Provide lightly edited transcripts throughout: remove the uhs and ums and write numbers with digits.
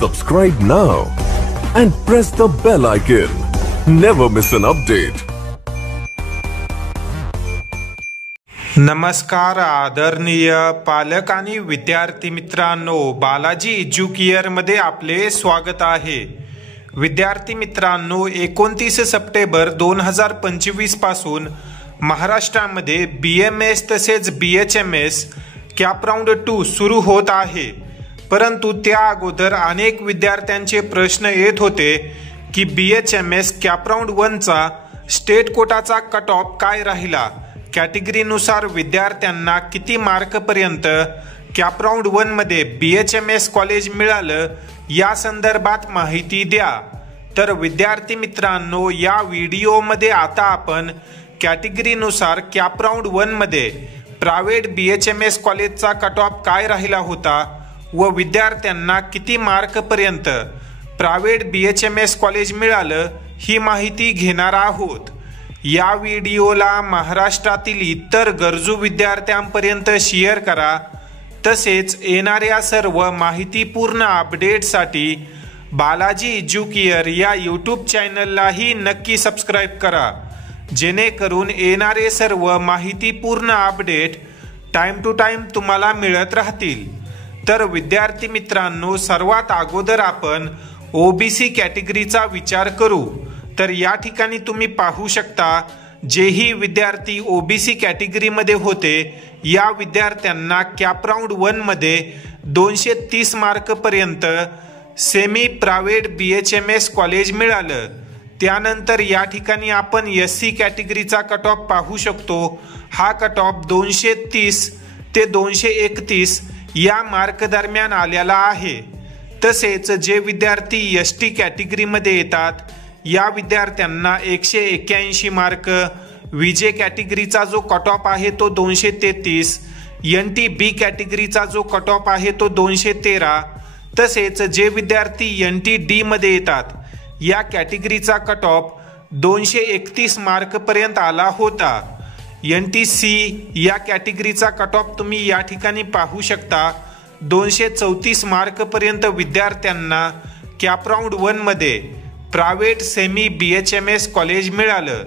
Subscribe now and press the bell icon. Never miss an update. नमस्कार आदरणीय पालक आणि विद्यार्थी मित्रांनो, बालाजी एज्युकेअर मध्ये आपले स्वागत आहे। विद्यार्थी मित्रांनो, 29 सप्टेंबर 2025 पासून महाराष्ट्रामध्ये BMS तसेच BHMS कॅप राऊंड 2 सुरू होत आहे। परंतु त्या अगोदर अनेक विद्यार्थ्यांचे प्रश्न येत होते की BHMS कॅप राऊंड 1 चा स्टेट कोटाचा कट ऑफ काय राहिला, कॅटेगरीनुसार विद्यार्थ्यांना किती मार्क पर्यंत कॅप राऊंड 1 मध्ये BHMS कॉलेज मिळालं, या संदर्भात माहिती द्या। तर विद्यार्थी मित्रांनो, या व्हिडिओमध्ये आता आपण कॅटेगरीनुसार कॅप राऊंड 1 मध्ये प्रायव्हेट BHMS कॉलेजचा कट ऑफ काय राहिला होता व विद्यार्थ्यांना किती मार्क पर्यंत प्रायव्हेट BHMS कॉलेज मिळालं, ही माहिती घेणार आहोत। या व्हिडिओला महाराष्ट्रातील इतर गरजू विद्यार्थ्यांपर्यंत शेअर करा। तसेच येणाऱ्या सर्व माहितीपूर्ण अपडेटसाठी बालाजी एज्युकेअर या यूट्यूब चॅनललाही नक्की सबस्क्राईब करा, जेणेकरून येणारे सर्व माहितीपूर्ण अपडेट टाइम टू टाइम तुम्हाला मिळत राहतील। तर विद्यार्थी मित्रांनो, सर्वात अगोदर आपण OBC कॅटेगरीचा विचार करू। तर या ठिकाणी तुम्ही पाहू शकता, जेही विद्यार्थी OBC कॅटेगरीमध्ये होते या विद्यार्थ्यांना कॅप राऊंड 1 मध्ये 230 मार्क पर्यंत सेमी प्रायव्हेट BHMS कॉलेज मिळालं। त्यानंतर या ठिकाणी आपण SC कॅटेगरीचा कट ऑफ पाहू शकतो। हा कट ऑफ 230 ते 231 या मार्क दरम्यान आलेला आहे। तसेच जे विद्यार्थी ST कॅटेगरीमध्ये येतात या विद्यार्थ्यांना 181 मार्क, VJ कॅटेगरीचा जो कट ऑफ आहे तो 233, NTB कॅटेगरीचा जो कट ऑफ आहे तो 213, तसेच जे विद्यार्थी NTD मध्ये येतात या कॅटेगरीचा कट ऑफ 231 मार्क पर्यंत आला होता। NTC या कॅटेगरीचा कट ऑफ तुम्ही या ठिकाणी पाहू शकता, 234 मार्क पर्यंत विद्यार्थ्यांना कॅप राऊंड 1 मध्ये प्रायव्हेट सेमी BHMS कॉलेज मिळालं।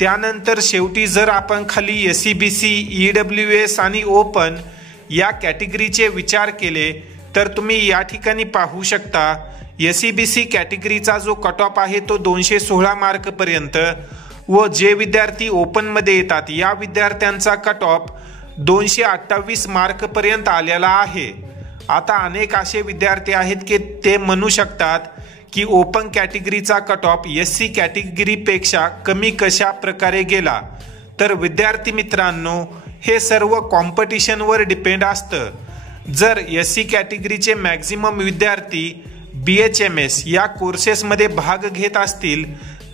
त्यानंतर शेवटी जर आपण खाली SCBC, EWS आणि ओपन या कॅटेगरीचे विचार केले तर तुम्ही या ठिकाणी पाहू शकता, SCBC कॅटेगरीचा जो कट ऑफ आहे तो 216 मार्क पर्यंत व जे विद्यार्थी ओपन मध्ये येतात या विद्यार्थ्यांचा कट ऑफ 228 मार्क पर्यंत आलेला आहे। आता अनेक असे विद्यार्थी आहेत की ते म्हणू शकतात की ओपन कॅटेगरीचा कट ऑफ SC कॅटेगरीपेक्षा कमी कशा प्रकारे गेला। तर विद्यार्थी मित्रांनो, हे सर्व कॉम्पिटिशनवर डिपेंड असतं। जर SC कॅटेगरीचे मॅक्झिमम विद्यार्थी BHMS या कोर्सेसमध्ये भाग घेत असतील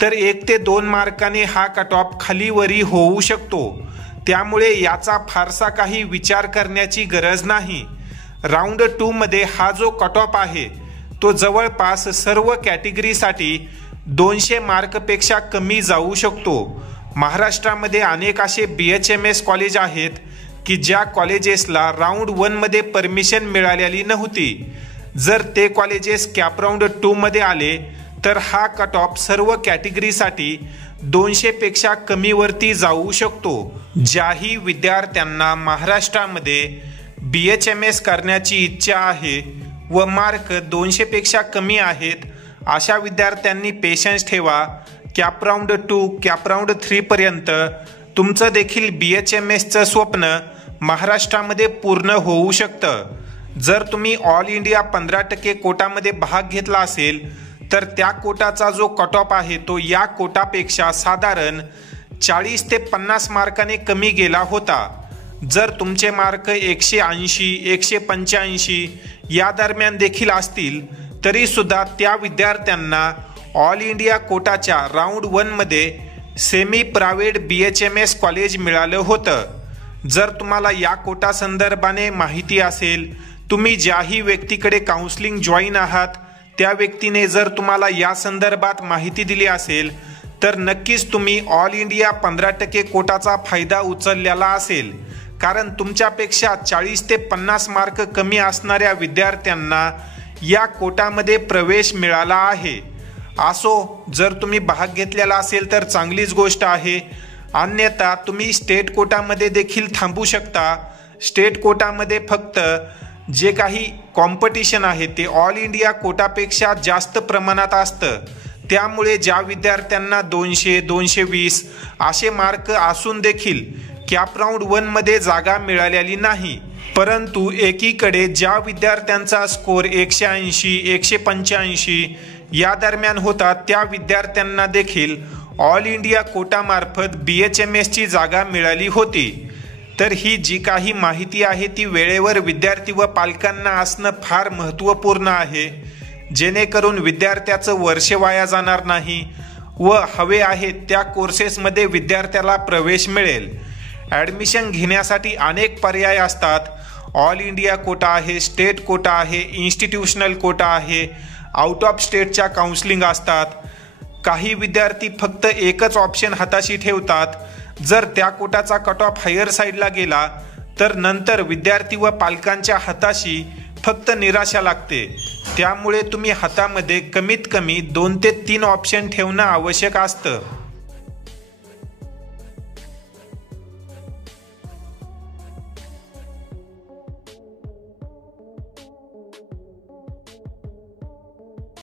तर 1 ते 2 मार्काने हा कट ऑफ खालीवरी होऊ शकतो। त्यामुळे याचा फारसा काही विचार करण्याची गरज नाही। राऊंड 2 मध्ये हा जो कट ऑफ आहे तो जवळपास सर्व कॅटेगरीसाठी 200 मार्कपेक्षा कमी जाऊ शकतो। महाराष्ट्रामध्ये अनेक असे BHMS कॉलेज आहेत की ज्या कॉलेजेसला राऊंड 1 मध्ये परमिशन मिळालेली नव्हती। जर ते कॉलेजेस कॅप राऊंड 2 मध्ये आले तर हा कट ऑफ सर्व कॅटेगरीसाठी 200 पेक्षा कमी वरती जाऊ शकतो। ज्याही विद्यार्थ्यांना महाराष्ट्रामध्ये BHMS करण्याची इच्छा आहे व मार्क 200 पेक्षा कमी आहेत, अशा विद्यार्थ्यांनी पेशन्स ठेवा। कॅप राऊंड 2, कॅप राऊंड 3 पर्यंत तुमचं देखील BHMSचं स्वप्न महाराष्ट्रामध्ये पूर्ण होऊ शकतं। जर तुम्ही ऑल इंडिया 15% कोटामध्ये भाग घेतला असेल तर त्या कोटाचा जो कट ऑफ आहे तो या कोटापेक्षा साधारण 40 ते 50 मार्काने कमी गेला होता। जर तुमचे मार्क 180, 185 या दरम्यान देखील असतील तरी सुद्धा त्या विद्यार्थ्यांना ऑल इंडिया कोटाच्या राऊंड 1 मध्ये सेमी प्रायव्हेट BHMS कॉलेज मिळालं होतं। जर तुम्हाला या कोटा संदर्भाने माहिती असेल, तुम्ही ज्याही व्यक्तीकडे काउन्सिलिंग जॉईन आहात त्या व्यक्तीने जर तुम्हाला या संदर्भात माहिती दिली असेल तर नक्कीच तुम्ही ऑल इंडिया 15% कोटाचा फायदा उचललेला असेल। कारण तुमच्यापेक्षा 40 ते 50 मार्क कमी असणाऱ्या विद्यार्थ्यांना या कोटामध्ये प्रवेश मिळाला आहे। असो, जर तुम्ही भाग घेतलेला असेल तर चांगलीच गोष्ट आहे, अन्यथा तुम्ही स्टेट कोटामध्ये देखील थांबू शकता। स्टेट कोटामध्ये फक्त जे काही कॉम्पिटिशन आहे ते ऑल इंडिया कोटापेक्षा जास्त प्रमाणात असतं, त्यामुळे ज्या विद्यार्थ्यांना 200, 220 असे मार्क असून देखील कॅप राऊंड 1 मध्ये जागा मिळालेली नाही, परंतु एकीकडे ज्या विद्यार्थ्यांचा स्कोर 180, 185 या दरम्यान होता त्या विद्यार्थ्यांना देखील ऑल इंडिया कोटामार्फत BHMS ची जागा मिळाली होती। तर ही जी काही माहिती आहे ती वेळेवर विद्यार्थी व पालकांना असणं फार महत्त्वपूर्ण आहे, जेणेकरून विद्यार्थ्याचं वर्ष वाया जाणार नाही व हवे आहे त्या कोर्सेसमध्ये विद्यार्थ्याला प्रवेश मिळेल। ॲडमिशन घेण्यासाठी अनेक पर्याय असतात। ऑल इंडिया कोटा आहे, स्टेट कोटा आहे, इन्स्टिट्यूशनल कोटा आहे, आउट ऑफ स्टेटच्या काउन्सिलिंग असतात। काही विद्यार्थी फक्त एकच ऑप्शन हाताशी ठेवतात। जर त्या कोटाचा कट ऑफ हायर साईडला गेला तर नंतर विद्यार्थी व पालकांच्या हाताशी फक्त निराशा लागते। त्यामुळे तुम्ही हातामध्ये कमीत कमी 2 ते 3 ऑप्शन ठेवणं आवश्यक असतं।